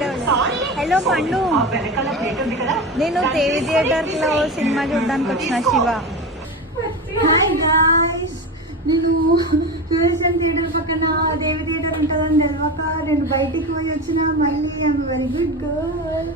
Hello పండు, నేను దేవి థియేటర్లో సినిమా చూడడానికి వచ్చిన శివ. హాయ్ గాయ్స్, నేను యూఎస్ఎన్ థియేటర్ పక్కన దేవి థియేటర్ ఉంటుందని తెలియక నేను బయటికి పోయి వచ్చిన. మళ్ళీ ఐఎమ్ వెరీ గుడ్ గర్ల్.